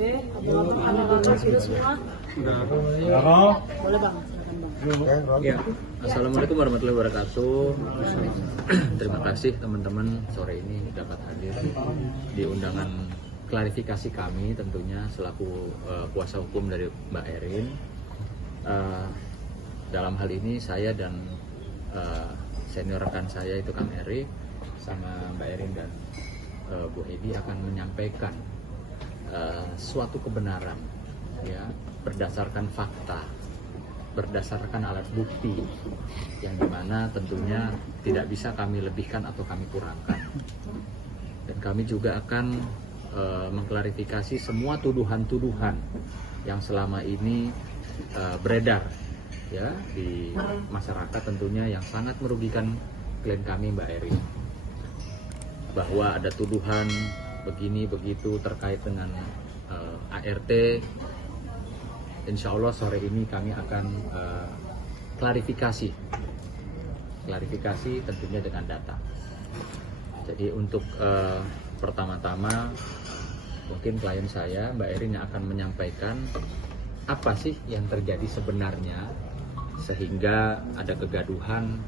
Oke, kami baca sudah semua. Boleh bang, silakan bang. Ya, assalamualaikum warahmatullahi wabarakatuh. Terima kasih teman-teman sore ini dapat hadir di undangan klarifikasi kami tentunya selaku kuasa hukum dari Mbak Erin. Dalam hal ini saya dan senior rekan saya itu Kang Erik sama Mbak Erin dan Bu Edi akan menyampaikan suatu kebenaran ya berdasarkan fakta, berdasarkan alat bukti yang dimana tentunya tidak bisa kami lebihkan atau kami kurangkan. Dan kami juga akan mengklarifikasi semua tuduhan-tuduhan yang selama ini beredar ya di masyarakat tentunya yang sangat merugikan klien kami Mbak Erin, bahwa ada tuduhan begini begitu terkait dengan ART. Insya Allah sore ini kami akan klarifikasi tentunya dengan data. Jadi untuk pertama-tama mungkin klien saya Mbak Erin yang akan menyampaikan apa sih yang terjadi sebenarnya sehingga ada kegaduhan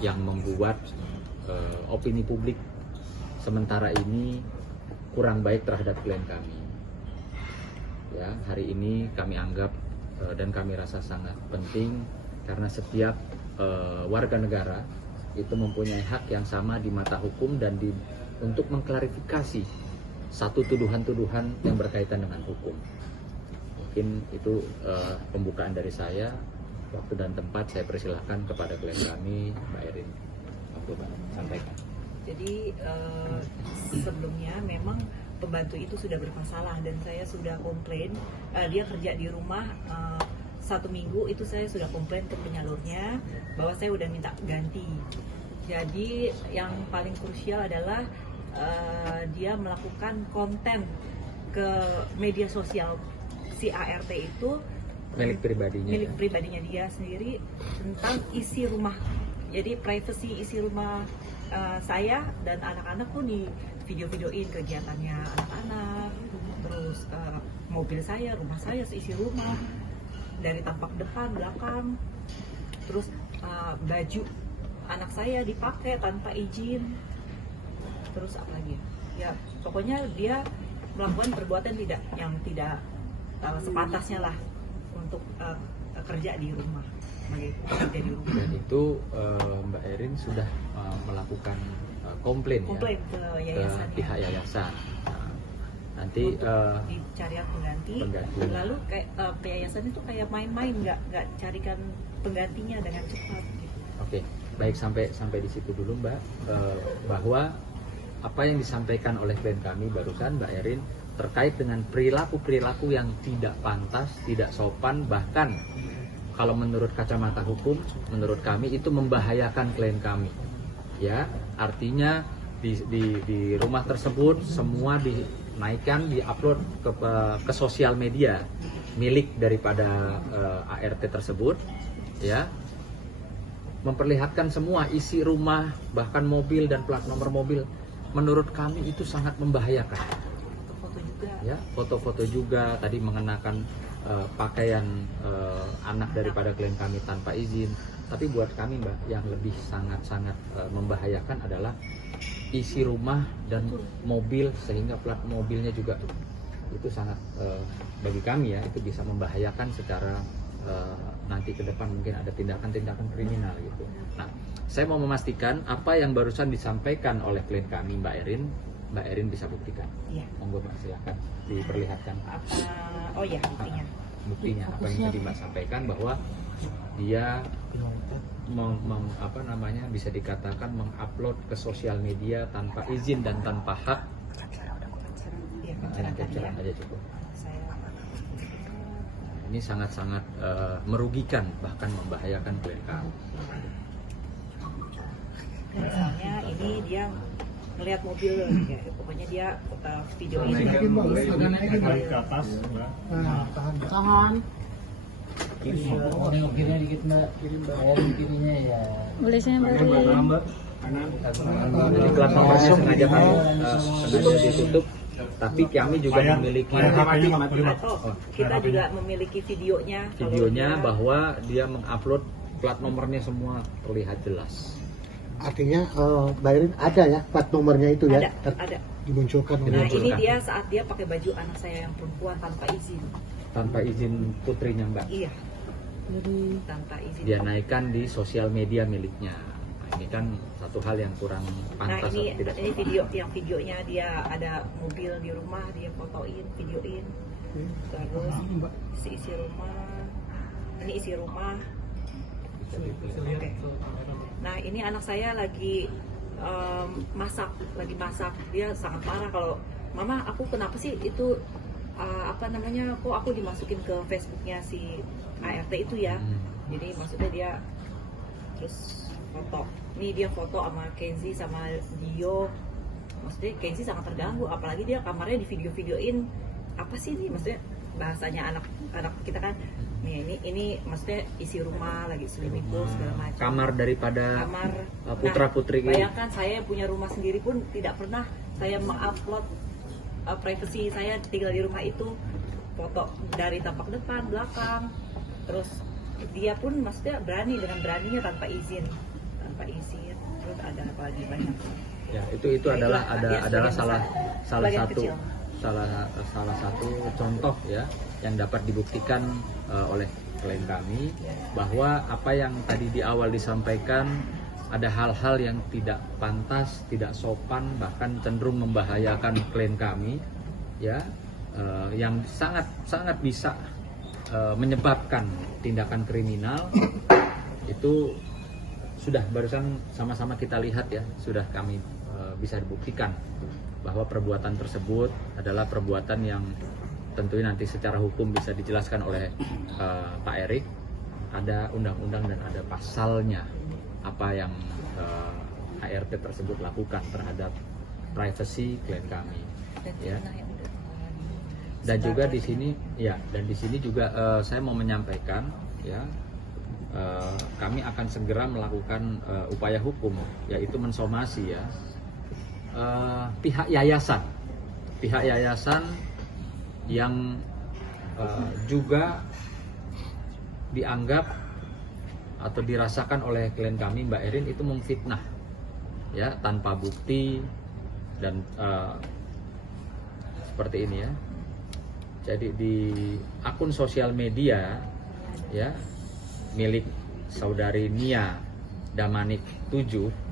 yang membuat opini publik sementara ini kurang baik terhadap klien kami. Ya, hari ini kami anggap dan kami rasa sangat penting karena setiap warga negara itu mempunyai hak yang sama di mata hukum dan untuk mengklarifikasi satu tuduhan-tuduhan yang berkaitan dengan hukum. Mungkin itu pembukaan dari saya. Waktu dan tempat saya persilahkan kepada klien kami Mbak Erin. Mbak, sampaikan. Jadi sebelumnya memang pembantu itu sudah bermasalah dan saya sudah komplain. Dia kerja di rumah 1 minggu itu saya sudah komplain ke penyalurnya bahwa saya udah minta ganti. Jadi yang paling krusial adalah dia melakukan konten ke media sosial si ART itu milik pribadinya dia sendiri tentang isi rumah. Jadi privacy isi rumah saya dan anak-anak pun di video-videoin kegiatannya anak-anak, terus mobil saya, rumah saya seisi rumah dari tampak depan, belakang, terus baju anak saya dipakai tanpa izin, terus apa lagi? Ya pokoknya dia melakukan perbuatan yang tidak sepantasnya lah untuk kerja di rumah. Dan itu Mbak Erin sudah melakukan komplain ya ke yayasan, pihak yayasan. Nanti dicarikan pengganti. Lalu kayak yayasan itu kayak main-main, nggak carikan penggantinya dengan cepat. Gitu. Oke, baik sampai di situ dulu Mbak, bahwa apa yang disampaikan oleh klien kami barusan Mbak Erin terkait dengan perilaku yang tidak pantas, tidak sopan, bahkan kalau menurut kacamata hukum, menurut kami itu membahayakan klien kami. Ya, artinya di rumah tersebut semua dinaikkan, diupload ke sosial media milik daripada ART tersebut, ya, memperlihatkan semua isi rumah, bahkan mobil dan plat nomor mobil. Menurut kami itu sangat membahayakan. Ya, foto-foto juga tadi mengenakan pakaian anak daripada klien kami tanpa izin. Tapi buat kami Mbak, yang lebih sangat-sangat membahayakan adalah isi rumah dan mobil, sehingga plat mobilnya juga itu sangat bagi kami ya, itu bisa membahayakan secara nanti ke depan mungkin ada tindakan-tindakan kriminal gitu. Nah, saya mau memastikan apa yang barusan disampaikan oleh klien kami Mbak Erin bisa buktikan. Iya. Monggo Mbak, silakan diperlihatkan. Buktinya apa yang tadi Mbak sampaikan, bahwa dia bisa dikatakan mengupload ke sosial media tanpa izin dan tanpa hak. Hanya capturean aja cukup. Ini sangat-sangat merugikan, bahkan membahayakan klien kami. Misalnya ini dia melihat mobil, ya, pokoknya dia videoin ke atas, Tahan. Kirinya dikit Mbak, kirinya ya. Boleh saya beri. Jadi plat nomornya sengaja kami ditutup Tapi kami juga memiliki Kita juga memiliki videonya. videonya bahwa dia mengupload plat nomornya semua terlihat jelas. Artinya Mbak Erin ada ya plat nomornya itu ya? Ada. Dimunculkan oleh. Nah ini dia saat dia pakai baju anak saya yang perempuan tanpa izin. Tanpa izin putrinya Mbak. Iya. Tanpa izin. Dia naikkan di sosial media miliknya. Nah, ini kan satu hal yang kurang Nah pantas ini atau tidak ini sopan. videonya dia ada mobil di rumah, dia fotoin, videoin. Terus isi rumah. Ini isi rumah. Oke. Nah ini anak saya lagi masak. Dia sangat marah kalau mama aku kenapa sih itu kok aku dimasukin ke Facebooknya si ART itu ya. Jadi maksudnya dia terus foto. Ini dia foto sama Kenzi sama Dio. Maksudnya Kenzi sangat terganggu, apalagi dia kamarnya di video-videoin. Apa sih ini maksudnya bahasanya anak kita kan? Nih ini maksudnya isi rumah lagi swimming pool segala macam. Kamar daripada putra putri. Bayangkan saya yang punya rumah sendiri pun tidak pernah saya mengupload privasi saya tinggal di rumah itu, foto dari tampak depan, belakang, terus dia pun maksudnya berani dengan beraninya tanpa izin, terus ada apa lagi banyak. Ya itu adalah salah Bagian satu contoh ya yang dapat dibuktikan oleh klien kami bahwa apa yang tadi di awal disampaikan ada hal-hal yang tidak pantas, tidak sopan, bahkan cenderung membahayakan klien kami ya yang sangat bisa menyebabkan tindakan kriminal. Itu sudah barusan sama-sama kita lihat ya, sudah kami bisa dibuktikan bahwa perbuatan tersebut adalah perbuatan yang tentunya nanti secara hukum bisa dijelaskan oleh Pak Erik. Ada undang-undang dan ada pasalnya apa yang ART tersebut lakukan terhadap privasi klien kami ya. Dan juga di sini juga saya mau menyampaikan ya, kami akan segera melakukan upaya hukum, yaitu mensomasi ya pihak yayasan yang juga dianggap atau dirasakan oleh klien kami Mbak Erin itu memfitnah ya tanpa bukti dan seperti ini ya. Jadi di akun sosial media ya milik saudari Nia Damanik 7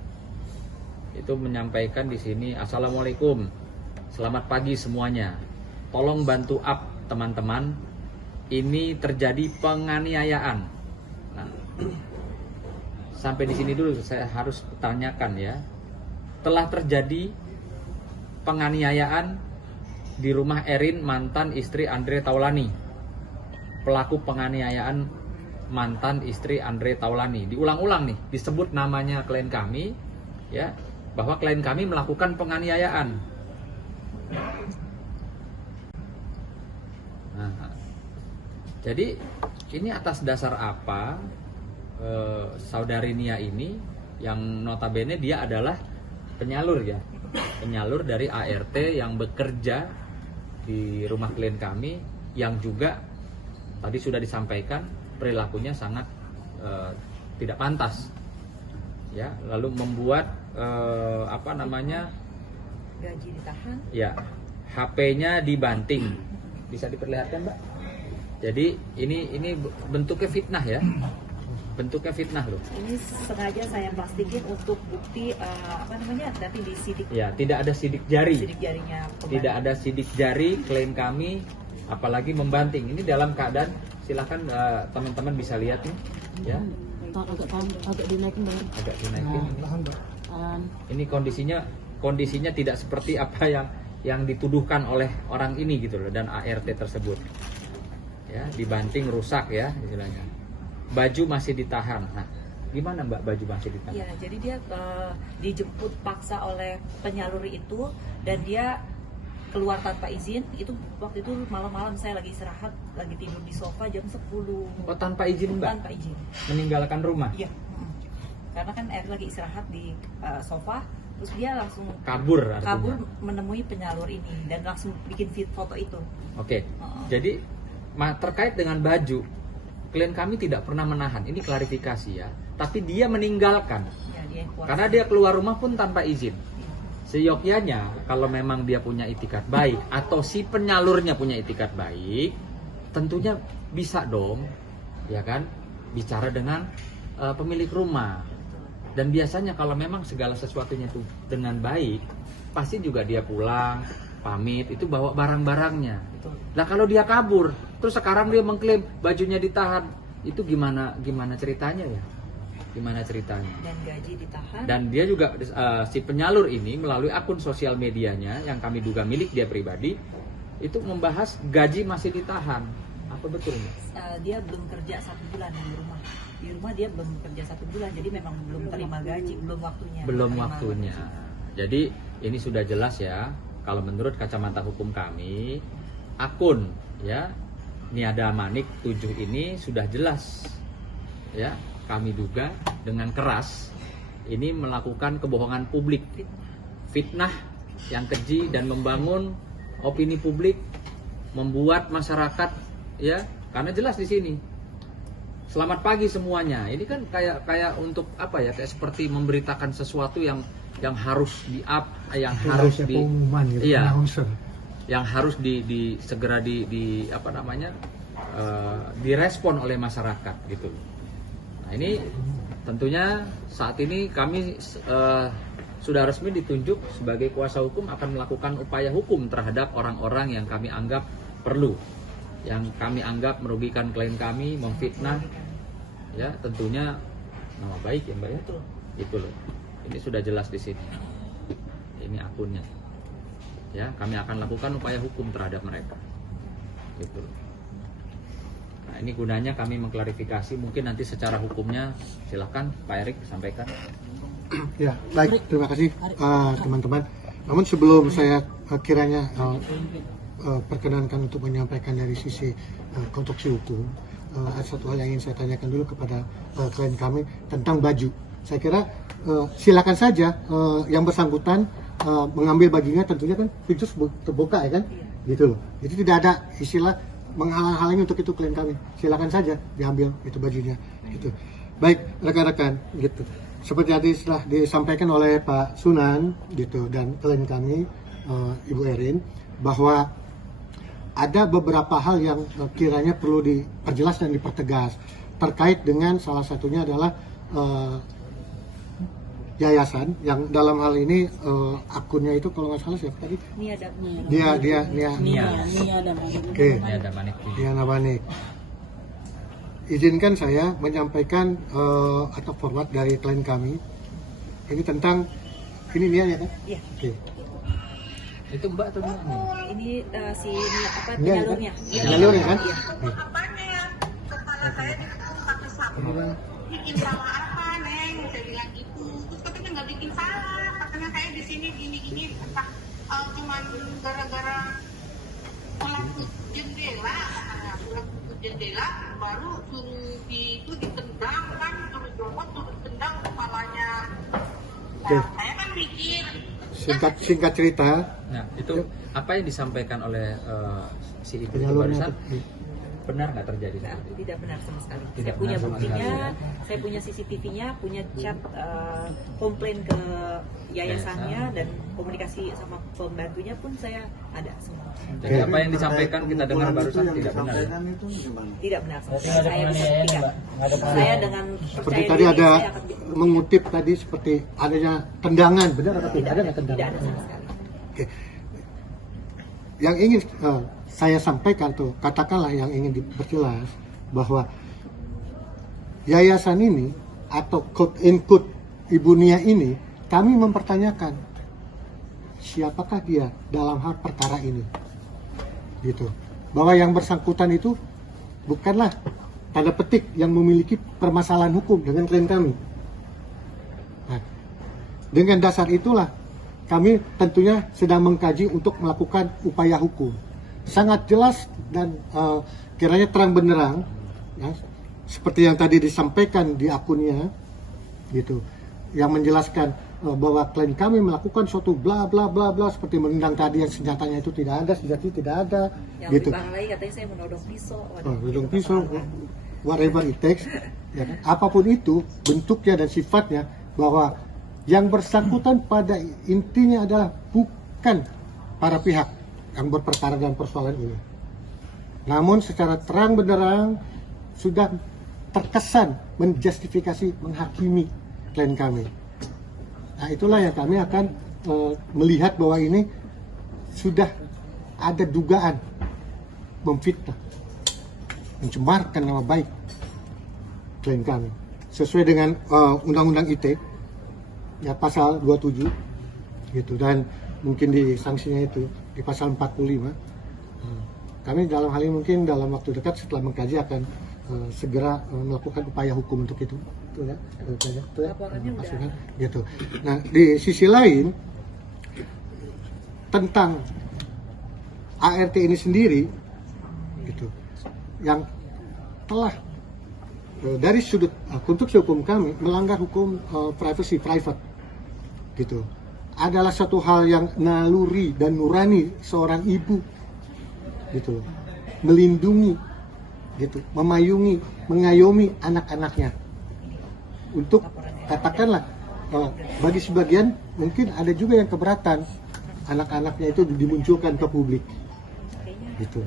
itu menyampaikan di sini, Assalamualaikum, selamat pagi semuanya, tolong bantu up teman-teman, ini terjadi penganiayaan. Nah, sampai di sini dulu saya harus tanyakan ya, telah terjadi penganiayaan di rumah Erin, mantan istri Andre Taulani. Pelaku penganiayaan mantan istri Andre Taulani. Diulang-ulang nih, disebut namanya klien kami ya, bahwa klien kami melakukan penganiayaan. Nah, jadi ini atas dasar apa saudari Nia ini yang notabene dia adalah penyalur ya, penyalur dari ART yang bekerja di rumah klien kami, yang juga tadi sudah disampaikan perilakunya sangat tidak pantas ya, lalu membuat gaji ditahan ya, HP-nya dibanting, bisa diperlihatkan Mbak. Jadi ini bentuknya fitnah ya, bentuknya fitnah loh. Ini sengaja saya plastikin untuk bukti nanti disidik. Ya, tidak ada sidik jari. Sidik jarinya. Tidak ada sidik jari klien kami, apalagi membanting. Ini dalam keadaan, silakan teman-teman bisa lihat nih, ya. Agak dinaikin Bang. Agak dinaikin. Ini kondisinya tidak seperti apa yang dituduhkan oleh orang ini gitu loh, dan ART tersebut. Ya, dibanting, rusak ya istilahnya. Baju masih ditahan. Nah, gimana Mbak baju masih ditahan? Ya, jadi dia dijemput paksa oleh penyalur itu dan dia keluar tanpa izin. Itu waktu itu malam-malam saya lagi istirahat, lagi tidur di sofa jam 10. Oh, tanpa izin Mbak? Tanpa izin. Meninggalkan rumah? Iya. Karena kan lagi istirahat di sofa, terus dia langsung kabur artinya. kabur menemui penyalur ini dan langsung bikin foto itu. Oke. Jadi terkait dengan baju, klien kami tidak pernah menahan. Ini klarifikasi ya. Tapi dia meninggalkan. Ya, dia yang kuasa. Karena dia keluar rumah pun tanpa izin. Seyogyanya kalau memang dia punya itikat baik atau si penyalurnya punya itikat baik, tentunya bisa dong, ya kan, bicara dengan pemilik rumah. Dan biasanya kalau memang segala sesuatunya itu dengan baik, pasti juga dia pulang, pamit, itu bawa barang-barangnya. Nah kalau dia kabur, terus sekarang dia mengklaim bajunya ditahan, itu gimana ceritanya ya? Gimana ceritanya? Dan gaji ditahan. Dan dia juga si penyalur ini melalui akun sosial medianya yang kami duga milik dia pribadi, itu membahas gaji masih ditahan. Apa betul? Dia belum kerja 1 bulan di rumah. Di rumah dia belum kerja 1 bulan, jadi memang belum terima gaji, belum waktunya. Belum terima waktunya. gaji. Jadi ini sudah jelas ya. Kalau menurut kacamata hukum kami, akun ya Niada Manik 7 ini sudah jelas ya. Kami duga dengan keras ini melakukan kebohongan publik, fitnah yang keji dan membangun opini publik, membuat masyarakat ya, karena jelas di sini. Selamat pagi semuanya. Ini kan kayak untuk apa ya? Kayak seperti memberitakan sesuatu yang harus di-up, yang harus di pengumuman gitu, iya, announcer. yang harus segera di apa namanya? Direspon oleh masyarakat gitu. Nah, ini tentunya saat ini kami sudah resmi ditunjuk sebagai kuasa hukum akan melakukan upaya hukum terhadap orang-orang yang kami anggap perlu, yang kami anggap merugikan klien kami, memfitnah, ya tentunya nama baik ya Mbak ya, itu loh. Ini sudah jelas di sini. Ini akunnya. Ya, kami akan lakukan upaya hukum terhadap mereka. Gitu loh. Nah, ini gunanya kami mengklarifikasi, mungkin nanti secara hukumnya silakan Pak Erik sampaikan. Ya, baik, terima kasih teman-teman. Namun sebelum saya kiranya perkenankan untuk menyampaikan dari sisi konstruksi hukum, ada satu hal yang ingin saya tanyakan dulu kepada klien kami tentang baju. Saya kira silakan saja yang bersangkutan mengambil bajunya, tentunya kan pintu terbuka ya kan, gitu loh. Jadi tidak ada istilah menghalang-halangi untuk itu klien kami. Silakan saja diambil itu bajunya. Gitu. Baik rekan-rekan, gitu. Seperti tadi telah disampaikan oleh Pak Sunan, gitu, dan klien kami Ibu Erin, bahwa ada beberapa hal yang kiranya perlu diperjelas dan dipertegas terkait dengan salah satunya adalah yayasan yang dalam hal ini akunnya itu kalau nggak salah siapa tadi? Nia. Oke. Niada Manik. Izinkan saya menyampaikan atau forward dari klien kami ini tentang ini Nia ya kan? Iya. Oke. Itu Mbak atau Nia? Ini si apa Nia, penyalurnya? kan? Penyalurnya kan? Iya. Apanya yang kepala saya ditutup pakai sapu. Bikin salah apa, Neng? Saya bilang gitu. Terus katanya nggak bikin salah. Katanya saya di sini gini-gini. Entah cuman gara-gara pelaput jendela. Katanya pelaput jendela baru suruh ditendang kan, suruh jomot, suruh tendang kepalanya. Nah, saya kan mikir. Singkat cerita. Nah, itu apa yang disampaikan oleh si ibu itu Penyalurnya barusan? Benar nggak terjadi seperti itu? Tidak benar sama sekali. Tidak Saya punya benar sama buktinya, sekali. saya punya CCTV-nya, punya chat komplain ke yayasannya dan komunikasi sama pembantunya pun saya ada semua. Jadi apa yang disampaikan kita dengar barusan tidak benar. Ya? Tidak benar sama Berarti sekali. nggak ada Saya bisa penganiayaan, buktikan. Mbak? Nggak ada Saya penganiayaan. dengan Seperti percaya tadi diri, ada saya akan mengutip tadi seperti adanya tendangan, benar atau tidak? Ada nggak tendangan? tidak ada sama sekali. Oke. Yang ingin saya sampaikan tuh, katakanlah yang ingin diperjelas bahwa yayasan ini atau quote unquote Ibu Nia ini, kami mempertanyakan siapakah dia dalam hal perkara ini, gitu. Bahwa yang bersangkutan itu bukanlah tanda petik yang memiliki permasalahan hukum dengan klien kami. Nah, dengan dasar itulah kami tentunya sedang mengkaji untuk melakukan upaya hukum. Sangat jelas dan kiranya terang benderang, ya, seperti yang tadi disampaikan di akunnya, gitu, yang menjelaskan bahwa klien kami melakukan suatu bla bla bla bla seperti menendang tadi yang senjatanya itu tidak ada, senjata tidak ada, Yang gitu. lebih parah lagi katanya saya menodong pisau. Waduh, Menodong itu pisau, parah. whatever it takes, ya kan? Apapun itu bentuknya dan sifatnya, bahwa yang bersangkutan pada intinya adalah bukan para pihak yang berperkara dalam persoalan ini. Namun secara terang benderang sudah terkesan menjustifikasi, menghakimi klien kami. Nah, itulah yang kami akan melihat bahwa ini sudah ada dugaan memfitnah, mencemarkan nama baik klien kami sesuai dengan Undang-Undang ITE ya, pasal 27 gitu, dan mungkin di sanksinya itu di pasal 45. Kami dalam hal ini mungkin dalam waktu dekat setelah mengkaji akan segera melakukan upaya hukum untuk itu. Itu ya, itu ya. Laporannya udah. Masukan, gitu. Nah, di sisi lain tentang ART ini sendiri gitu, yang telah dari sudut konstruksi hukum kami melanggar hukum privacy private gitu, adalah satu hal yang naluri dan nurani seorang ibu gitu, melindungi gitu, memayungi, mengayomi anak-anaknya untuk katakanlah bagi sebagian mungkin ada juga yang keberatan anak-anaknya itu dimunculkan ke publik gitu.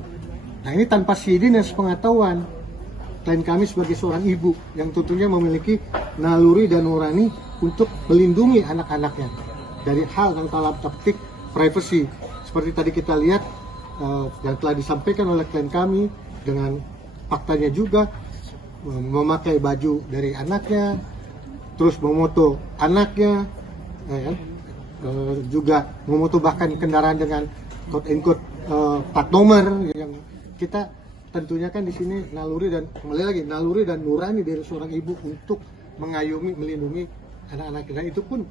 Nah, ini tanpa sidin dan sepengetahuan klien kami sebagai seorang ibu yang tentunya memiliki naluri dan nurani untuk melindungi anak-anaknya dari hal yang dalam petik privacy seperti tadi kita lihat yang telah disampaikan oleh klien kami dengan faktanya juga, memakai baju dari anaknya, terus memoto anaknya, ya, juga memoto bahkan kendaraan dengan quote unquote plat nomor, yang kita tentunya kan di sini naluri dan kembali lagi naluri dan nurani dari seorang ibu untuk mengayomi, melindungi anak-anak, dan itu pun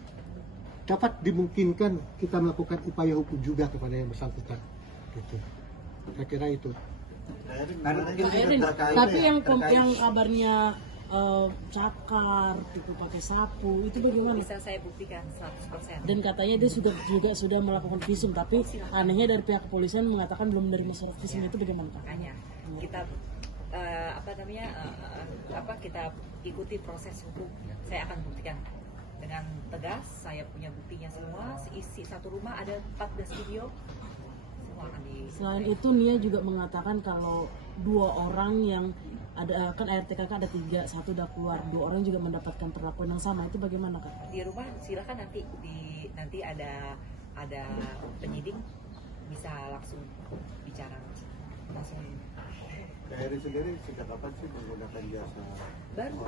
dapat dimungkinkan kita melakukan upaya hukum juga kepada yang bersangkutan gitu. Saya kira itu. Kak Erin, tapi yang kabarnya cakar, tipu pakai sapu, itu bagaimana? Bisa saya buktikan 100%. Dan katanya dia sudah melakukan visum, tapi anehnya dari pihak kepolisian mengatakan belum menerima surat visum, itu bagaimana Kak? Makanya kita kita ikuti proses hukum. Saya akan buktikan dengan tegas. Saya punya buktinya semua. Isi satu rumah ada 14 video. Semua akan Selain itu Nia juga mengatakan kalau 2 orang yang ada, kan ARTKK ada 3, 1 udah keluar, 2 orang juga mendapatkan perlakuan yang sama, itu bagaimana Kak? di rumah silakan nanti ada penyidik bisa langsung bicara langsung. KRI sendiri sejak kapan sih menggunakan jasa? Baru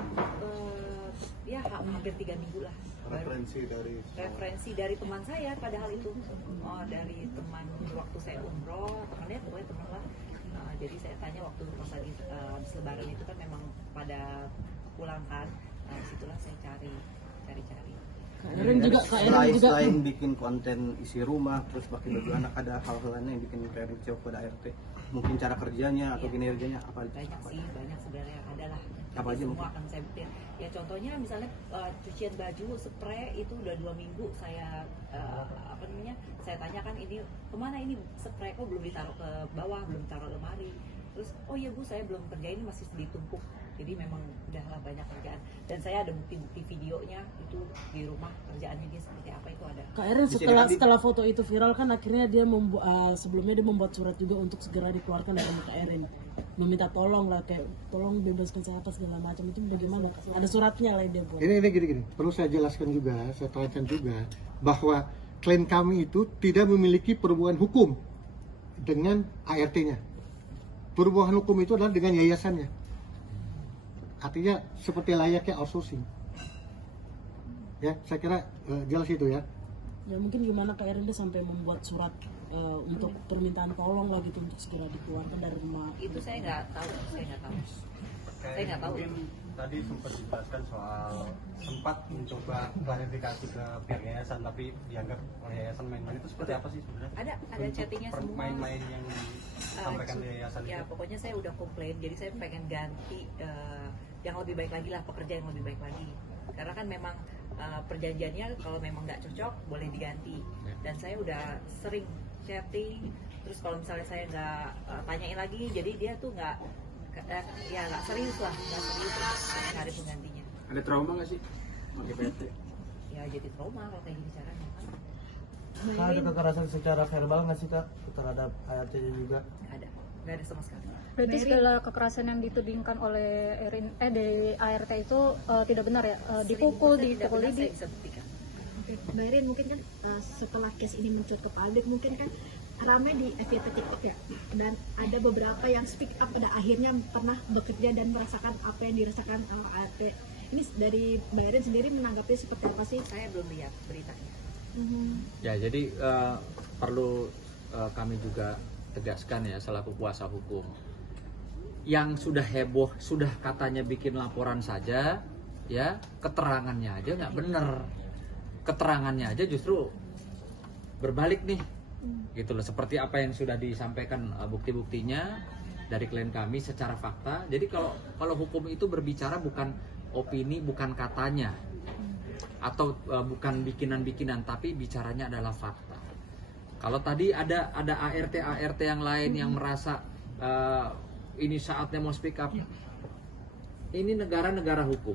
ya hampir 3 minggu lah. Referensi dari teman saya padahal itu, dari teman waktu saya umroh, temannya pokoknya teman lah. Jadi saya tanya waktu pas lagi habis lebaran itu kan memang pada pulang kan, disitulah saya cari. Kak Erin juga Selain bikin konten isi rumah, terus pakai baju anak, ada hal-hal lain yang bikin KRI jauh pada ART? Mungkin cara kerjanya atau kinerjanya apa? Banyak sebenarnya, adalah Apa aja semua mungkin? akan saya buktiin. Ya contohnya misalnya cucian baju, spray itu udah 2 minggu saya saya tanyakan ini kemana ini spray, kok belum ditaruh ke bawah, belum ditaruh lemari. Terus oh iya Bu, saya belum kerjain, masih ditumpuk. Jadi memang udahlah banyak kerjaan, dan saya ada bukti-bukti videonya itu di rumah kerjaannya dia seperti apa, itu ada. Kak Erin setelah foto itu viral kan akhirnya dia sebelumnya dia membuat surat juga untuk segera dikeluarkan dari Kak Erin, meminta tolong lah, kayak tolong bebaskan saya apa segala macam, itu bagaimana Kak? Ada suratnya lah dia buat. Ini gini, perlu saya jelaskan juga, saya terangkan juga bahwa klien kami itu tidak memiliki perhubungan hukum dengan ART-nya. Perhubungan hukum itu adalah dengan yayasannya. Artinya seperti layaknya outsourcing. Ya, saya kira jelas itu ya. Ya mungkin gimana Kak Erin dia sampai membuat surat untuk permintaan tolong lah gitu untuk segera dikeluarkan dari rumah. Itu saya nggak tahu. Saya nggak tahu. Tadi sempat dijelaskan soal sempat mencoba klarifikasi ke pihak yayasan, tapi dianggap oleh yayasan main-main. Itu seperti apa sih sebenarnya? Ada chattingnya semua. Main-main yang disampaikan ke yayasan ya, itu. pokoknya saya udah komplain, jadi saya pengen ganti yang lebih baik lagi lah, pekerjaan yang lebih baik lagi, karena kan memang perjanjiannya kalau memang nggak cocok boleh diganti. Dan saya udah sering chatting, terus kalau misalnya saya nggak tanyain lagi, jadi dia tuh nggak serius lah, nggak serius untuk cari penggantinya. Ada trauma nggak sih pakai PRT? Ya jadi trauma kalau kayak gini caranya. Kak, ada kekerasan secara verbal nggak sih Kak terhadap ART-nya juga? Nggak ada sama sekali. Berarti segala kekerasan yang ditudingkan oleh di ART itu tidak benar ya? Dipukul, dipukul saya bisa buktikan. Mbak Erin, mungkin kan setelah case ini mencuat ke publik, mungkin kan ramai di FYP TikTok ya, dan ada beberapa yang speak up pada akhirnya pernah bekerja dan merasakan apa yang dirasakan ART. Ini dari Mbak Erin sendiri menanggapi seperti apa sih? Saya belum lihat beritanya. Ya, jadi perlu kami juga tegaskan ya selaku kuasa hukum. Yang sudah heboh, sudah katanya bikin laporan saja, ya keterangannya aja nggak bener. Keterangannya aja justru berbalik nih, gitu loh. Seperti apa yang sudah disampaikan bukti-buktinya dari klien kami secara fakta. Jadi kalau hukum itu berbicara bukan opini, bukan katanya, atau bukan bikinan-bikinan, tapi bicaranya adalah fakta. Kalau tadi ada ART yang lain yang merasa ini saatnya mau speak up, ini negara-negara hukum,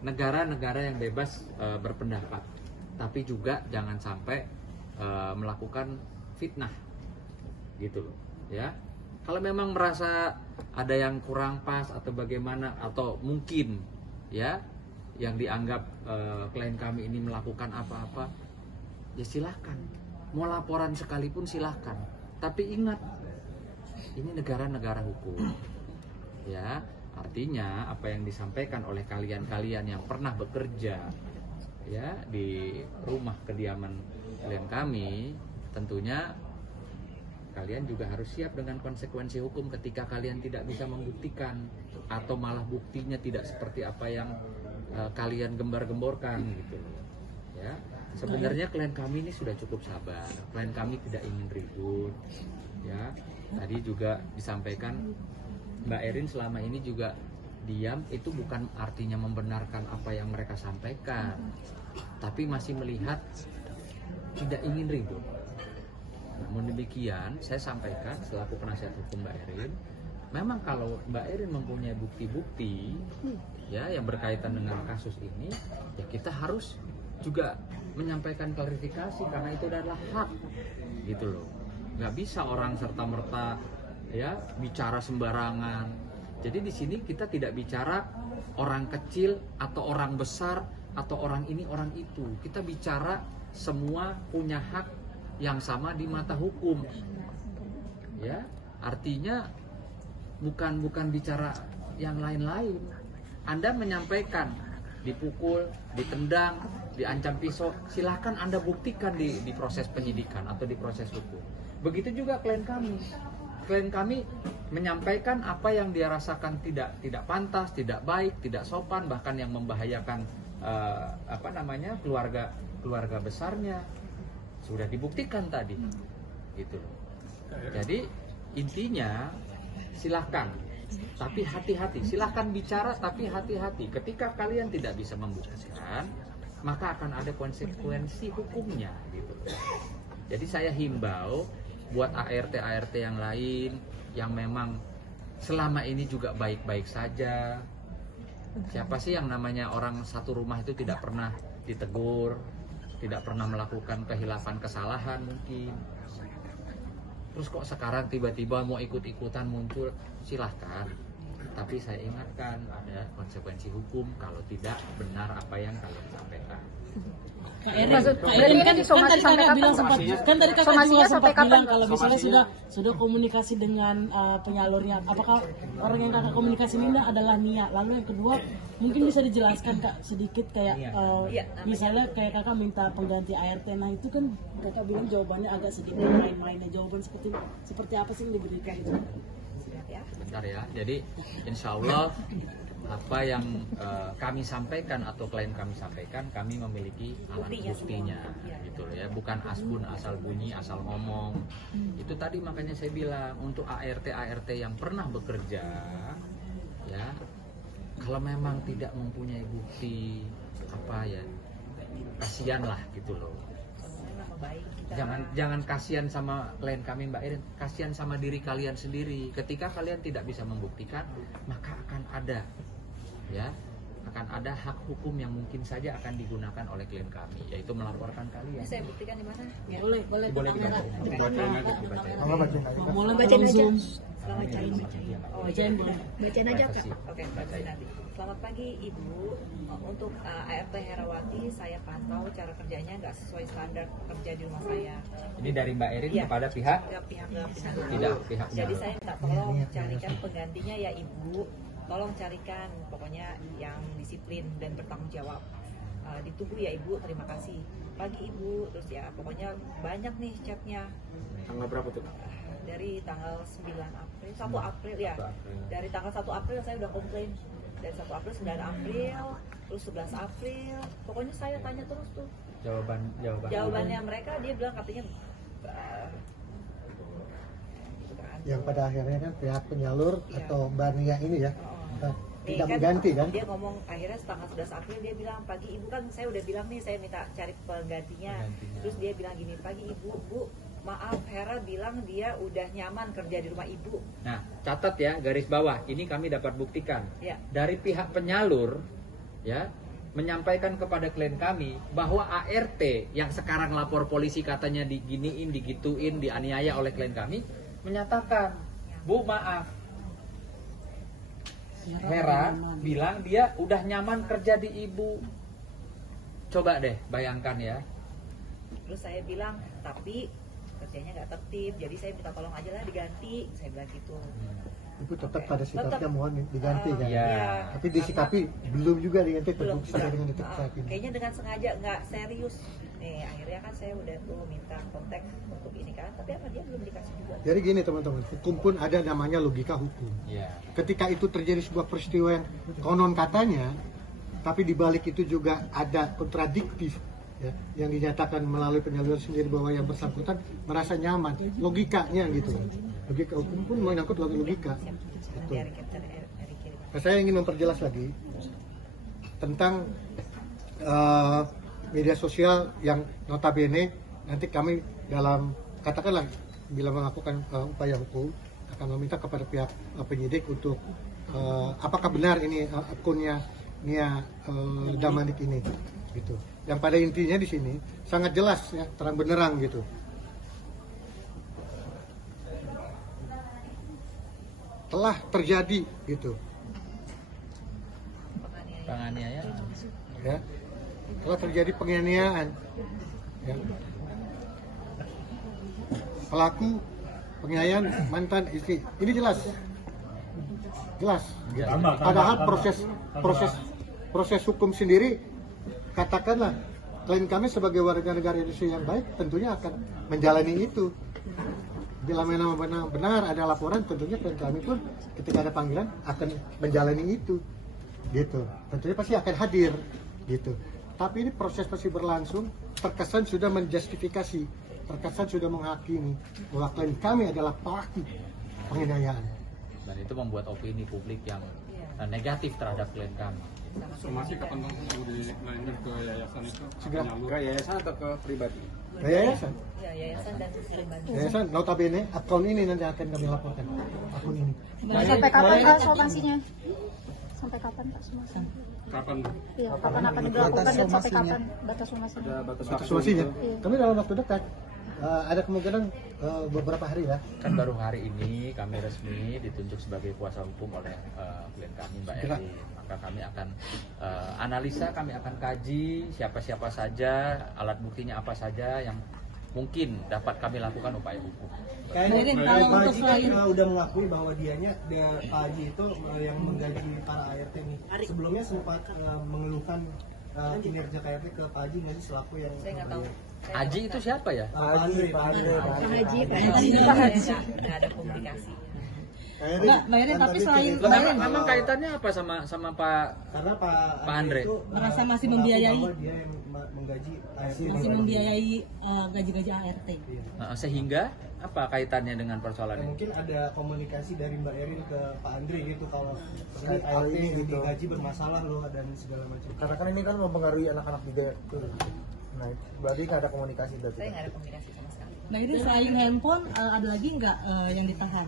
negara-negara yang bebas berpendapat, tapi juga jangan sampai melakukan fitnah, gitu loh, ya. Kalau memang merasa ada yang kurang pas atau bagaimana, atau mungkin ya yang dianggap klien kami ini melakukan apa-apa, ya silahkan, mau laporan sekalipun silahkan, tapi ingat ini negara-negara hukum, ya. Artinya apa yang disampaikan oleh kalian-kalian yang pernah bekerja ya di rumah kediaman klien kami, tentunya kalian juga harus siap dengan konsekuensi hukum ketika kalian tidak bisa membuktikan atau malah buktinya tidak seperti apa yang kalian gembar-gemborkan gitu ya. Sebenarnya klien kami ini sudah cukup sabar, klien kami tidak ingin ribut ya. Tadi juga disampaikan Mbak Erin selama ini juga diam, itu bukan artinya membenarkan apa yang mereka sampaikan, tapi masih melihat tidak ingin ribut. Namun demikian, saya sampaikan selaku penasihat hukum Mbak Erin, memang kalau Mbak Erin mempunyai bukti-bukti ya yang berkaitan dengan kasus ini, ya kita harus juga menyampaikan klarifikasi karena itu adalah hak, gitu loh. Nggak bisa orang serta-merta ya bicara sembarangan. Jadi di sini kita tidak bicara orang kecil atau orang besar atau orang ini orang itu. Kita bicara semua punya hak yang sama di mata hukum. Ya, artinya bukan bicara yang lain-lain. Anda menyampaikan dipukul, ditendang, diancam pisau, silahkan Anda buktikan di proses penyidikan atau di proses hukum. Begitu juga klien kami. Klien kami menyampaikan apa yang dia rasakan tidak pantas, tidak baik, tidak sopan, bahkan yang membahayakan keluarga besarnya, sudah dibuktikan tadi, gitu. Jadi intinya silahkan, tapi hati-hati. Silahkan bicara, tapi hati-hati. Ketika kalian tidak bisa membuktikan, maka akan ada konsekuensi hukumnya, gitu. Jadi saya himbau buat ART yang lain yang memang selama ini juga baik-baik saja. Siapa sih yang namanya orang satu rumah itu tidak pernah ditegur, tidak pernah melakukan kehilafan kesalahan mungkin. Terus kok sekarang tiba-tiba mau ikut-ikutan muncul, silahkan. Tapi saya ingatkan ada konsekuensi hukum kalau tidak benar apa yang kalian sampaikan. Kak Erin kan tadi kakak bilang tadi kakak juga sempat bilang kalau misalnya sudah komunikasi dengan penyalurnya, apakah orang yang kakak komunikasi ini adalah Nia? Lalu yang kedua mungkin bisa dijelaskan Kak sedikit kayak misalnya kayak kakak minta pengganti ART, nah itu kan kakak bilang jawabannya agak sedikit main-mainnya, jawaban seperti apa sih yang diberikan itu? Bentar ya, jadi insya Allah apa yang kami sampaikan atau klien kami sampaikan, kami memiliki alat buktinya, gitu ya, bukan asbun asal bunyi asal ngomong. Itu tadi makanya saya bilang untuk ART yang pernah bekerja, ya kalau memang tidak mempunyai bukti apa ya kasihan lah gitu loh. Nama baik kita. Jangan kasihan sama klien kami Mbak Erin, kasihan sama diri kalian sendiri. Ketika kalian tidak bisa membuktikan, maka akan ada hak hukum yang mungkin saja akan digunakan oleh klien kami, yaitu melaporkan kalian. Bisa saya buktikan di mana? Ya. Boleh Dibacain boleh bacain aja. Zoom. Bacain. Oh, Bacain iya. boleh. Bacain aja Kak. Oke, bacain nanti. Selamat pagi Ibu. Untuk ART Herawati, saya pantau cara kerjanya nggak sesuai standar kerja di rumah saya. Ini dari Mbak Erin Iya. kepada pihak Tidak pihak. Jadi saya minta tolong carikan penggantinya ya Ibu. Tolong carikan pokoknya yang disiplin dan bertanggung jawab. Ditunggu ya Ibu, terima kasih. Pagi Ibu, terus ya pokoknya banyak nih chatnya. Tanggal berapa tuh? Dari tanggal 9 April, 1 April ya. Dari tanggal 1 April saya udah komplain. Dari 1 April, 9 April, terus 11 April. Pokoknya saya tanya terus tuh. Jawabannya mereka dia bilang katanya Yang pada akhirnya kan pihak penyalur atau Bania ini ya tidak kan, mengganti kan? Dia ngomong akhirnya tanggal 11 April dia bilang, pagi Ibu kan saya udah bilang nih saya minta cari penggantinya. Terus dia bilang gini, pagi Ibu, Bu, maaf Hera bilang dia udah nyaman kerja di rumah Ibu. Nah, catat ya, garis bawah. Ini kami dapat buktikan. Ya. Dari pihak penyalur, ya, menyampaikan kepada klien kami bahwa ART yang sekarang lapor polisi katanya diginiin, digituin, dianiaya oleh klien kami, menyatakan, Bu, maaf. Hera bilang dia udah nyaman kerja di Ibu. Coba deh, bayangkan ya. Terus saya bilang, tapi kerjanya nggak tertib, jadi saya minta tolong aja lah diganti, saya bilang gitu. Ibu tetap pada sikapnya mohon diganti kan? Ya. Tapi disikapi belum juga diganti Belum terbukti sampai dengan detik bisa. saat ini. Kayaknya dengan sengaja nggak serius. Nih akhirnya kan saya udah tuh minta kontak untuk ini kan, tapi apa dia belum dikasih juga. Jadi gini teman-teman, hukum pun ada namanya logika hukum. Ya. Ketika itu terjadi sebuah peristiwa yang konon katanya, tapi dibalik itu juga ada kontradiktif ya, yang dinyatakan melalui penyaluran sendiri bahwa yang bersangkutan merasa nyaman, logikanya gitu. Logika hukum pun menyangkut logika. Betul. Nah, saya ingin memperjelas lagi tentang media sosial yang notabene nanti kami dalam katakanlah bila melakukan upaya hukum akan meminta kepada pihak penyidik untuk apakah benar ini akunnya Nia Damanik ini gitu. Yang pada intinya di sini sangat jelas ya, terang benderang gitu. Telah terjadi gitu. Penganiayaan. Ya. Telah terjadi penganiayaan. Ya. Pelaku penganiayaan mantan istri. Ini jelas. Jelas. Padahal proses hukum sendiri katakanlah klien kami sebagai warga negara Indonesia yang baik tentunya akan menjalani itu. Bila memang benar ada laporan, tentunya klien kami pun ketika ada panggilan akan menjalani itu, gitu. Tentunya pasti akan hadir, gitu. Tapi ini proses masih berlangsung, terkesan sudah menjustifikasi, terkesan sudah menghakimi bahwa klien kami adalah pelaku penganiayaan. Dan itu membuat opini publik yang negatif terhadap klien kami. Somasi kapan mau dilanjutkan ke yayasan itu? Segera. Ke yayasan atau ke pribadi? Ke yayasan. Ya, yayasan dan pribadi. Yayasan, notabene akun ini nanti akan kami laporkan. Akun ini. Sampai kapan Kak somasinya? Sampai kapan Kak somasinya? Kapan? Iya, kapan akan dilakukan dan sampai kapan batas somasinya? Ada batas Batas somasinya. Kami dalam waktu dekat ada kemungkinan beberapa hari ya. Kan baru hari ini kami resmi ditunjuk sebagai kuasa hukum oleh klien kami Mbak Erin. Maka kami akan analisa, kami akan kaji siapa-siapa saja, alat buktinya apa saja yang mungkin dapat kami lakukan upaya hukum. Kayaknya Pak Haji kan udah mengakui bahwa Pak Haji itu yang menggaji para ART nih. Sebelumnya sempat mengeluhkan kinerja KRT ke Pak Haji nggak sih selaku yang Saya nggak tahu. Haji itu siapa ya? Pak Haji. Pak Haji. Nggak ada komunikasi. Mbak Erin, tapi selain Loh, Mbak Erin memang kaitannya apa sama Pak Karena Pak Andre itu merasa masih mengaku membiayai. bahwa dia yang menggaji ART. masih membiayai gaji-gaji ART. sehingga apa kaitannya dengan Ya, persoalan ini? mungkin ada komunikasi dari Mbak Erin ke Pak Andre gitu kalau Terkait ini hal ART ini yang gitu. digaji bermasalah loh dan segala macam. Karena kan ini kan mempengaruhi anak-anak juga. Nah, berarti nggak ada komunikasi tadi. Saya nggak ada komunikasi sama sekali. Nah ini selain handphone ada lagi nggak yang ditahan?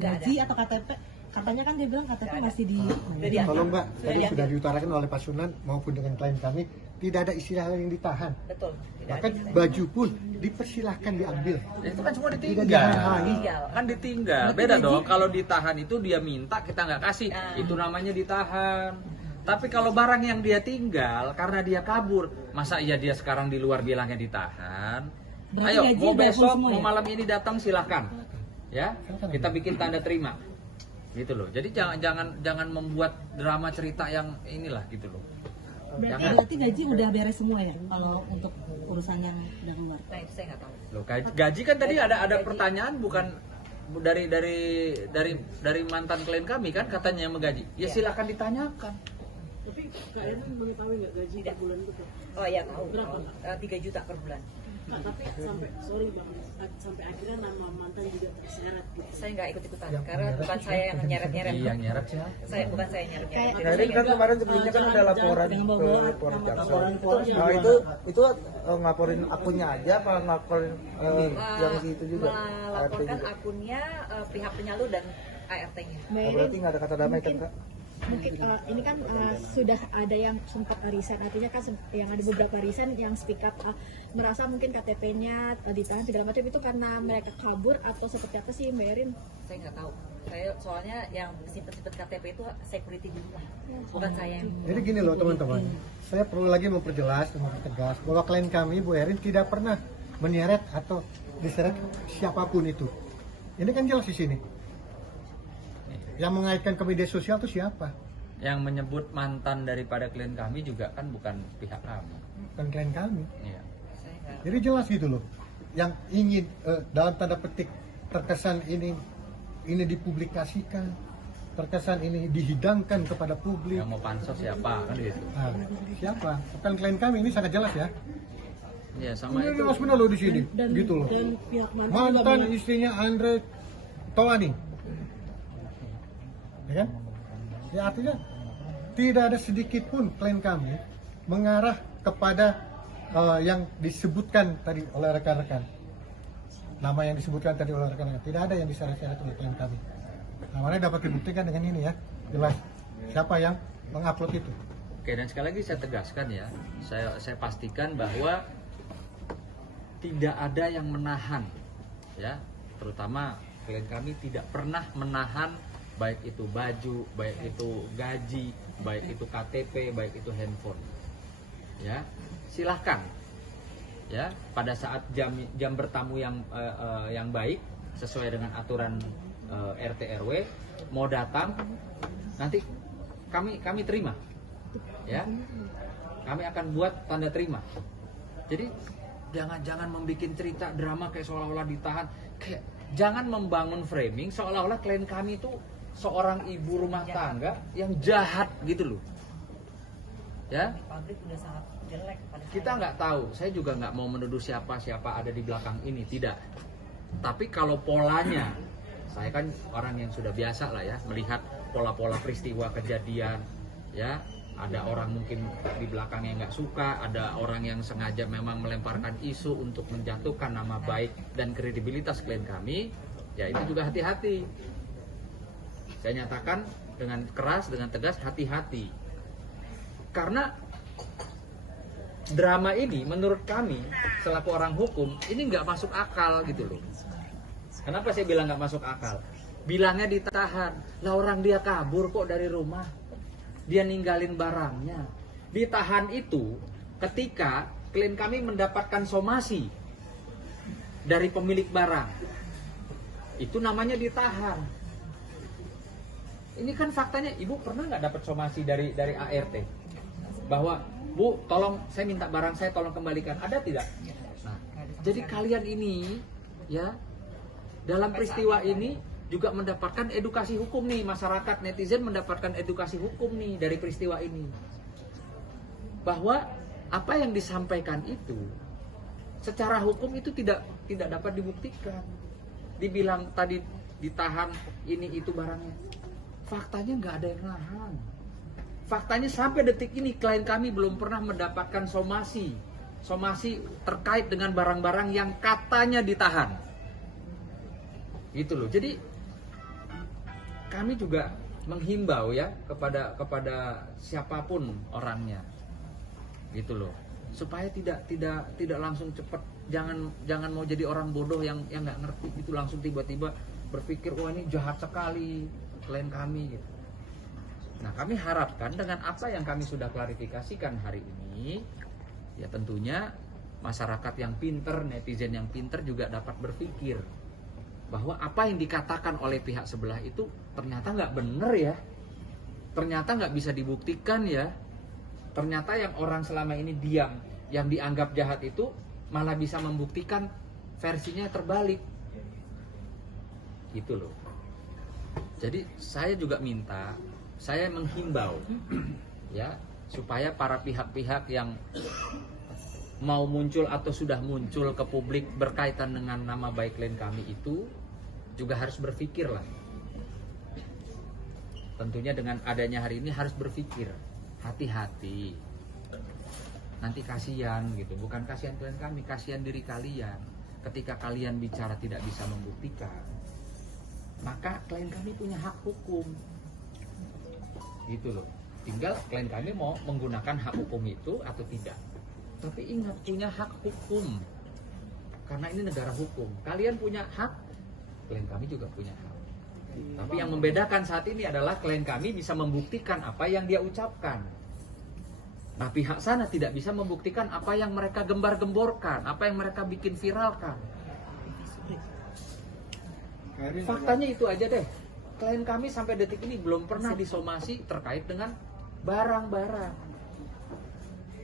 Nggak Gaji atau KTP? Katanya kan dia bilang KTP masih di. Tolong Mbak, Sudah tadi diambil. sudah diutarakan oleh Pak Sunan maupun dengan klien kami, tidak ada istilah yang ditahan. Betul. Tidak Bahkan ada. baju pun dipersilahkan diambil. Itu kan semua Tidak ditinggal. dihalang-halangi. Tinggal. Kan ditinggal. Berarti Beda gaji- dong. Kalau ditahan itu dia minta kita nggak kasih. Itu namanya ditahan. Tapi kalau barang yang dia tinggal karena dia kabur, masa iya dia sekarang di luar bilangnya ditahan? Berarti Ayo, gaji mau udah besok, semua mau ya? malam ini datang silahkan. Ya, kita bikin tanda terima. Gitu loh. Jadi jangan membuat drama cerita yang inilah gitu loh. Berarti gaji udah beres semua ya kalau untuk urusan yang udah keluar. Nah itu saya nggak tahu. Loh, gaji kan tadi ada pertanyaan bukan dari mantan klien kami kan katanya yang menggaji. Ya silakan ditanyakan. Tapi Kak Erin mengetahui nggak gaji per bulan itu? Oh iya tahu. Berapa? 3 juta per bulan. Kak, tapi sampai akhirnya nama mantan juga terseret gitu. Saya nggak ikut-ikutan karena bukan saya yang nyeret-nyeret. Yang nyeret siapa? Bukan saya nyeret-nyeret. Nah, ini kan kemarin sebelumnya kan ada laporan ke Polres Jaksel. Nah, itu ngelaporin akunnya aja apa ngelaporin yang situ juga? Melaporkan akunnya pihak penyalur dan ART-nya. Oh, berarti nggak ada kata damai kan, Kak? Mungkin ini kan sudah ada yang sempat resign, artinya kan yang ada beberapa resign yang speak up merasa mungkin KTP-nya ditahan segala macam, itu karena mereka kabur atau seperti apa sih Mbak Erin? Saya nggak tahu. Saya soalnya yang simpet-simpet KTP itu security di rumah, bukan saya yang. Jadi gini loh teman-teman, saya perlu lagi memperjelas dan mempertegas bahwa klien kami Bu Erin tidak pernah menyeret atau diseret siapapun itu. Ini kan jelas di sini. Yang mengaitkan ke media sosial itu siapa? Yang menyebut mantan daripada klien kami juga kan bukan pihak kami. Bukan klien kami. Iya. Jadi jelas gitu loh. Yang ingin dalam tanda petik terkesan ini dipublikasikan, terkesan ini dihidangkan kepada publik. Yang mau pansos siapa kan gitu. Nah, siapa? Bukan klien kami, ini sangat jelas ya. Ya sama Ini itu. jelas benar loh di sini, gitu loh. Dan pihak mantan juga Mantan bilang- istrinya Andre Tolani, ya kan? Ya artinya tidak ada sedikit pun klien kami mengarah kepada yang disebutkan tadi oleh rekan-rekan. Nama yang disebutkan tadi oleh rekan-rekan, tidak ada yang diseret-seret oleh klien kami. Namanya dapat dibuktikan dengan ini ya, jelas siapa yang mengupload itu. Oke, dan sekali lagi saya tegaskan ya, saya pastikan bahwa tidak ada yang menahan, ya, terutama klien kami tidak pernah menahan baik itu baju, baik itu gaji, baik itu KTP, baik itu handphone, ya, silahkan, ya, pada saat jam bertamu yang baik sesuai dengan aturan RT RW mau datang, nanti kami terima, ya, kami akan buat tanda terima. Jadi jangan membuat cerita drama kayak seolah-olah ditahan, kayak jangan membangun framing seolah-olah klien kami itu seorang ibu rumah tangga yang jahat gitu loh, ya. Pabrik udah sangat jelek pada Kita nggak tahu, saya juga nggak mau menuduh siapa ada di belakang ini, tidak. Tapi kalau polanya, saya kan orang yang sudah biasa lah ya melihat pola-pola peristiwa kejadian, ya. Ada orang mungkin di belakang yang nggak suka, ada orang yang sengaja memang melemparkan isu untuk menjatuhkan nama baik dan kredibilitas klien kami, ya itu juga hati-hati. Saya nyatakan dengan keras, dengan tegas, hati-hati. Karena drama ini menurut kami selaku orang hukum ini nggak masuk akal gitu loh. Kenapa saya bilang nggak masuk akal? Bilangnya ditahan, lah orang dia kabur kok dari rumah, dia ninggalin barangnya. Ditahan itu ketika klien kami mendapatkan somasi dari pemilik barang, itu namanya ditahan. Ini kan faktanya, ibu pernah nggak dapat somasi dari ART bahwa Bu, tolong saya minta barang saya tolong kembalikan, ada tidak? Nah, jadi kalian ini ya dalam peristiwa ini juga mendapatkan edukasi hukum nih, masyarakat netizen mendapatkan edukasi hukum nih dari peristiwa ini. Bahwa apa yang disampaikan itu secara hukum itu tidak dapat dibuktikan. Dibilang tadi ditahan ini itu barangnya. Faktanya nggak ada yang nahan. Faktanya sampai detik ini klien kami belum pernah mendapatkan somasi terkait dengan barang-barang yang katanya ditahan. Gitu loh. Jadi kami juga menghimbau ya kepada siapapun orangnya, gitu loh, supaya tidak langsung cepat, jangan mau jadi orang bodoh yang nggak ngerti gitu, langsung tiba-tiba berpikir wah ini jahat sekali klien kami gitu. Nah, kami harapkan dengan apa yang kami sudah klarifikasikan hari ini, ya tentunya masyarakat yang pinter, netizen yang pinter juga dapat berpikir bahwa apa yang dikatakan oleh pihak sebelah itu ternyata nggak bener ya, ternyata nggak bisa dibuktikan ya, ternyata yang orang selama ini diam, yang dianggap jahat itu malah bisa membuktikan versinya terbalik, gitu loh. Jadi saya juga minta, saya menghimbau ya supaya para pihak-pihak yang mau muncul atau sudah muncul ke publik berkaitan dengan nama baik klien kami itu juga harus berpikir lah. Tentunya dengan adanya hari ini harus berpikir hati-hati. Nanti kasihan gitu, bukan kasihan klien kami, kasihan diri kalian. Ketika kalian bicara tidak bisa membuktikan, maka klien kami punya hak hukum. Gitu loh. Tinggal klien kami mau menggunakan hak hukum itu atau tidak. Tapi ingat, punya hak hukum. Karena ini negara hukum. Kalian punya hak, klien kami juga punya hak. Tapi yang membedakan saat ini adalah klien kami bisa membuktikan apa yang dia ucapkan. Nah, pihak sana tidak bisa membuktikan apa yang mereka gembar-gemborkan, apa yang mereka bikin viralkan. Faktanya itu aja deh. Klien kami sampai detik ini belum pernah disomasi terkait dengan barang-barang.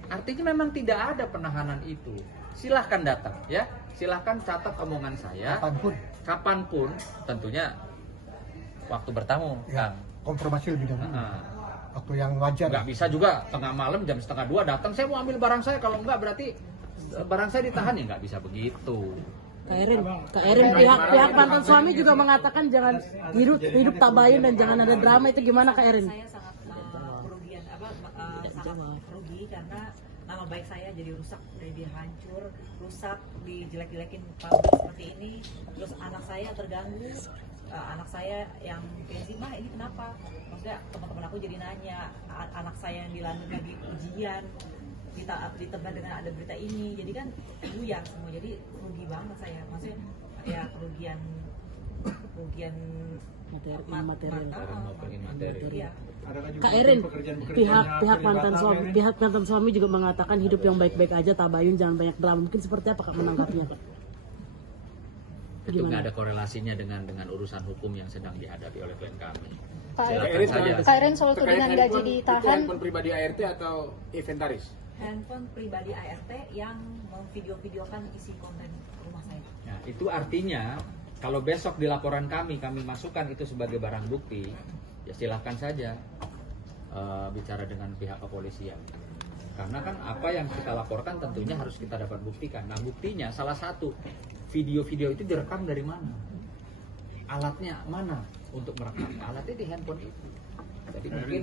Artinya memang tidak ada penahanan itu. Silahkan datang ya, silahkan catat omongan saya. Kapanpun, tentunya waktu bertamu, ya, Kang. Konfirmasi lebih dahulu. Waktu yang wajar. Nggak bisa juga tengah malam jam 1:30 datang, saya mau ambil barang saya, kalau enggak berarti barang saya ditahan, ya nggak bisa begitu. Kak Erin, pihak mantan suami juga mengatakan jangan hidup tabayun dan jangan ada drama, itu gimana Kak Erin? Saya sangat sangat rugi karena nama baik saya jadi rusak, jadi hancur, rusak, dijelek-jelekin publik seperti ini. Terus anak saya terganggu, anak saya yang pensi, mah ini kenapa? Maksudnya teman-teman aku jadi nanya, anak saya yang di London lagi ujian, ditambah dengan ada berita ini, jadi kan buyar semua, jadi rugi banget saya, maksudnya ya kerugian material. Ya. Kak Erin, pihak mantan suami juga mengatakan hidup yang baik-baik aja, tabayun, jangan banyak drama. Mungkin seperti apa Kak menanggapinya Kak? Itu nggak ada korelasinya dengan urusan hukum yang sedang dihadapi oleh klien kami. Kak Erin, soal tudingan gaji ditahan. Itu handphone pribadi ART atau inventaris? Handphone pribadi ART yang memvideo-videokan isi konten rumah saya. Nah, itu artinya kalau besok di laporan kami masukkan itu sebagai barang bukti, ya silahkan saja bicara dengan pihak kepolisian. Karena kan apa yang kita laporkan tentunya harus kita dapat buktikan. Nah, buktinya salah satu video-video itu direkam dari mana? Alatnya mana untuk merekam? Alatnya di handphone itu. Jadi mungkin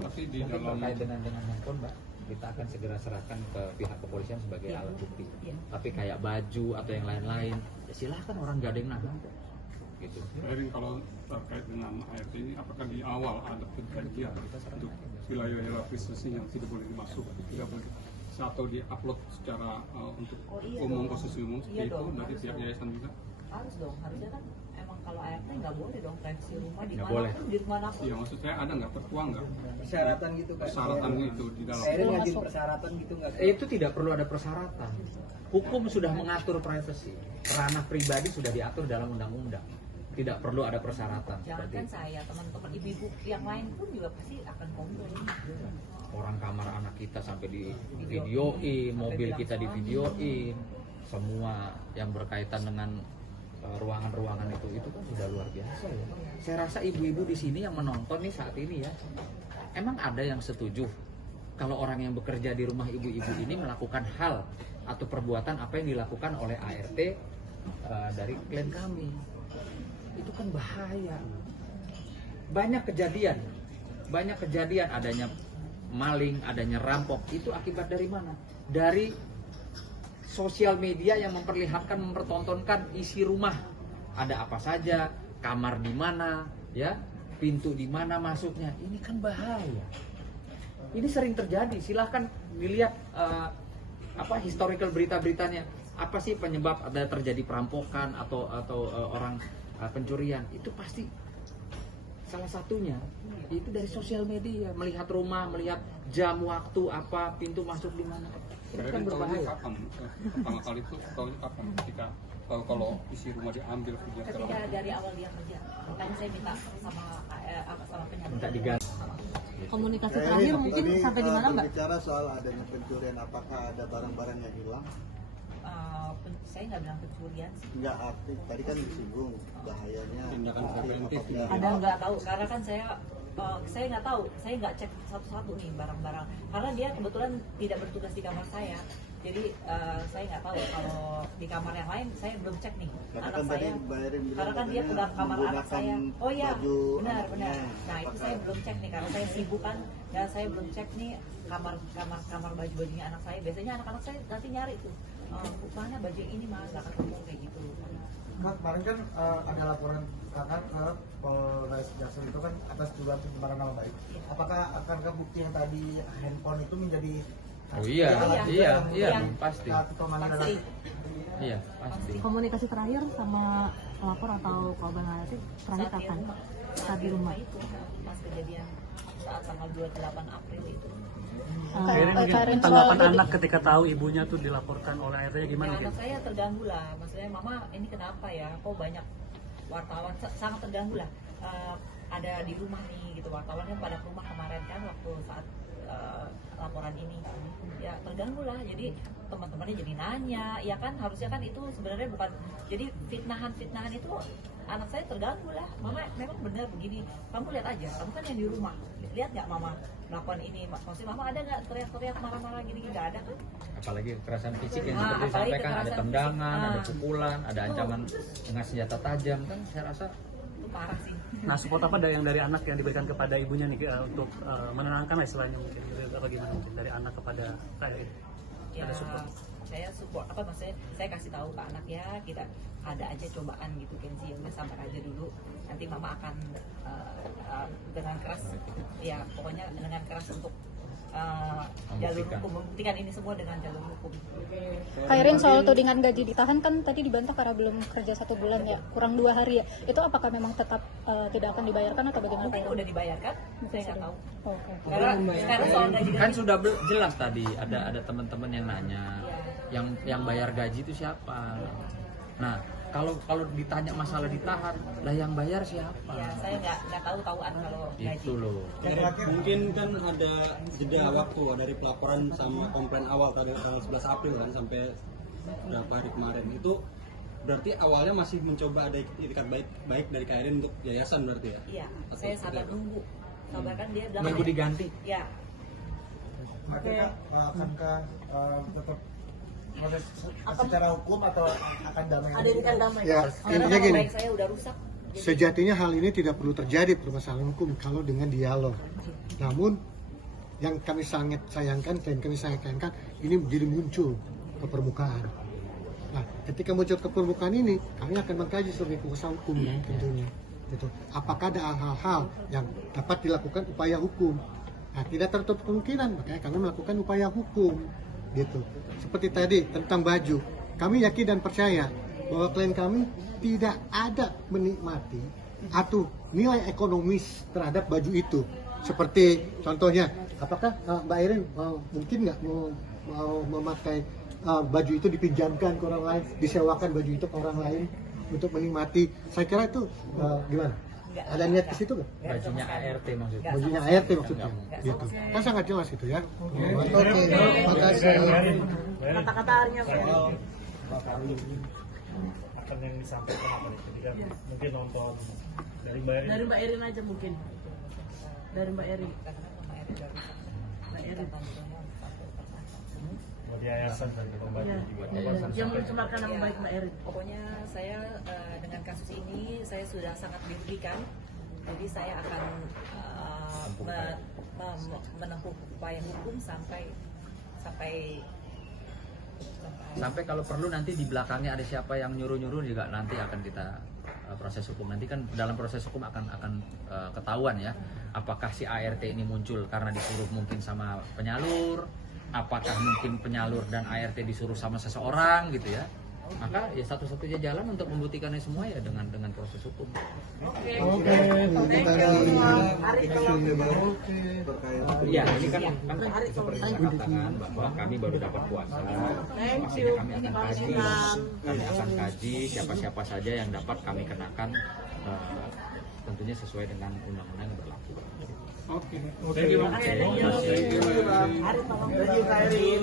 terkait dengan handphone, Mbak, kita akan segera serahkan ke pihak kepolisian sebagai alat bukti. Tapi kayak baju atau yang lain-lain, ya silahkan, orang gak ada yang nahan. Gitu. Erin, kalau terkait dengan ART ini, apakah di awal ada perjanjian untuk wilayah privasi yang tidak boleh dimasuk, tidak boleh atau di-upload secara untuk umum, khusus umum seperti itu dari pihak yayasan juga? Harus dong, harusnya kan emang kalau ART nggak boleh dong privasi rumah di mana pun, di mana pun. Iya, maksud saya ada nggak tertuang nggak? Persyaratan gitu kan? Persyaratan itu di dalam. Erin ngajin persyaratan gitu nggak? Itu tidak perlu ada persyaratan. Hukum sudah mengatur privasi. Ranah pribadi sudah diatur dalam undang-undang. Tidak perlu ada persyaratan. Jangankan saya, teman-teman ibu-ibu yang lain pun juga pasti akan komplain. Orang kamar anak kita sampai di videoin, mobil kita di videoin, semua yang berkaitan dengan ruangan-ruangan itu kan sudah luar biasa ya. Saya rasa ibu-ibu di sini yang menonton nih saat ini ya, emang ada yang setuju kalau orang yang bekerja di rumah ibu-ibu ini melakukan hal atau perbuatan apa yang dilakukan oleh ART dari klien kami? Itu kan bahaya. Banyak kejadian adanya maling, adanya rampok, itu akibat dari mana? Dari sosial media yang mempertontonkan isi rumah. Ada apa saja, kamar di mana, ya, pintu di mana masuknya. Ini kan bahaya. Ini sering terjadi. Silahkan dilihat historical berita-beritanya. Apa sih penyebab ada terjadi perampokan atau orang pencurian? Itu pasti salah satunya itu dari sosial media, melihat rumah, melihat jam, waktu, apa, pintu masuk di mana. Itu kan berbahaya. Kapan pertama kali itu tahunya kapan ketika kalau isi rumah diambil video? Ketika dari awal dia kerja, kan saya minta sama penyambat. Minta diganti. Komunikasi terakhir mungkin sampai di mana, Mbak? Bicara soal adanya pencurian, apakah ada barang-barang yang hilang? Saya nggak bilang pencurian sih. Nggak aktif. Tadi kan disinggung bahayanya. Tindakan preventif. Ada nggak tahu? Karena kan saya nggak tahu. Saya nggak cek satu-satu nih barang-barang. Karena dia kebetulan tidak bertugas di kamar saya. Jadi saya nggak tahu kalau di kamar yang lain saya belum cek nih. Karena Anak kan saya. Karena kan dia pegang kamar anak saya. Oh iya, benar. Nah itu saya belum cek nih karena saya sibuk kan. Ya saya belum cek nih kamar baju-bajunya anak saya. Biasanya anak-anak saya nanti nyari tuh. Mana baju yang ini mas, nggak ketemu kayak gitu. Kemarin kan ada laporan kakak ke Polres Jaksel itu kan atas dugaan pencemaran nama baik. Apakah akankah bukti yang tadi handphone itu menjadi pasti. Iya, pasti. Komunikasi terakhir sama pelapor atau korban nanti terakhir kapan? Saat di rumah. Itu pas kejadian saat tanggal 28 April itu. Tanggapan anak ketika tahu ibunya tuh dilaporkan oleh ART gimana? Ya, anak saya terganggu lah, maksudnya mama ini kenapa ya, kok banyak wartawan, sangat terganggu lah. Ada di rumah nih gitu, wartawan kan pada rumah kemarin kan waktu saat laporan ini, ya terganggu lah. Jadi teman-temannya jadi nanya, ya kan harusnya kan itu sebenarnya bukan, jadi fitnahan itu anak saya terganggu lah. Mama memang benar begini, kamu lihat aja, kamu kan yang di rumah, lihat nggak mama melakukan ini, maksudnya mama ada nggak teriak-teriak marah-marah gini, nggak ada kan? Apalagi kekerasan fisik yang seperti disampaikan, ada tendangan, ada pukulan, ada ancaman dengan senjata tajam, kan saya rasa itu parah sih. Nah, support apa yang dari anak yang diberikan kepada ibunya nih untuk menenangkan lah istilahnya mungkin, apa gimana mungkin dari anak kepada kayak ini? Ya, ada support. Saya support apa maksudnya, saya kasih tahu ke anak ya, kita ada aja cobaan gitu Kenzi, ya udah sabar aja dulu, nanti mama akan dengan keras, ya pokoknya dengan keras untuk jalur hukum, membuktikan ini semua dengan jalur hukum. Kak Irin, soal tudingan gaji ditahan kan tadi dibantah karena belum kerja 1 bulan ya, kurang 2 hari ya, itu apakah memang tetap tidak akan dibayarkan atau bagaimana? Mungkin udah dibayarkan, saya nggak tahu. Okay. Karena soal gaji kan sudah jelas tadi, ada teman-teman yang nanya, yang bayar gaji itu siapa? Nah, kalau ditanya masalah ditahan, lah yang bayar siapa? Ya, saya nggak tahu-tahuan kalau gaji. Itu loh. Mungkin kan ada jeda waktu dari pelaporan sama komplain awal tadi tanggal 11 April kan sampai berapa hari kemarin. Itu berarti awalnya masih mencoba ada itikat baik dari KRN untuk yayasan berarti ya? Iya, saya sabar nunggu. Sabar kan dia bilang nunggu diganti. Ya. Makanya akankah tetap proses secara hukum atau akan damai? Ada yang kan damai. Ya, intinya gini. Saya udah rusak. Sejatinya hal ini tidak perlu terjadi permasalahan hukum kalau dengan dialog. Namun yang kami sangat sayangkan dan kami sayangkan ini menjadi muncul ke permukaan. Nah, ketika muncul ke permukaan ini, kami akan mengkaji sebagai kuasa hukum dan tentunya. Gitu. Apakah ada hal-hal yang dapat dilakukan upaya hukum? Nah, tidak tertutup kemungkinan, makanya kami melakukan upaya hukum. Gitu. Seperti tadi tentang baju, kami yakin dan percaya bahwa klien kami tidak ada menikmati atau nilai ekonomis terhadap baju itu. Seperti contohnya, apakah Mbak Irin mungkin nggak mau memakai baju itu dipinjamkan ke orang lain, disewakan baju itu ke orang lain untuk menikmati? Saya kira itu gimana? Ada niat ke situ nggak? Bajunya ART maksudnya. Bajunya ART maksudnya. Gitu. Kan sangat jelas itu ya. Oke, terima kasih. Kata-kata Arnya. akan yang disampaikan apa nih? Jadi kan mungkin nonton dari Mbak Erin. Dari Mbak Erin aja mungkin. Dari Mbak Erin. Mbak Erin. Oh, di yayasan dari pembantu Iya, juga. yang mencemarkan nama baik Mbak Erin. Pokoknya saya dengan kasus ini saya sudah sangat dirugikan. Jadi saya akan menempuh upaya hukum sampai Sampai kalau perlu nanti di belakangnya ada siapa yang nyuruh-nyuruh juga nanti akan kita proses hukum. Nanti kan dalam proses hukum akan ketahuan ya, apakah si ART ini muncul karena disuruh mungkin sama penyalur, apakah mungkin penyalur dan ART disuruh sama seseorang gitu ya. Maka ya satu-satunya jalan untuk membuktikannya semua ya dengan proses hukum. Oke. Iya, ini kan seperti katakan bahwa kami baru dapat kuasa. Pastinya kami akan kaji siapa-siapa saja yang dapat kami kenakan, tentunya sesuai dengan undang-undang yang berlaku. Oke. Thank you, Bang. Thank you, Kak Erin.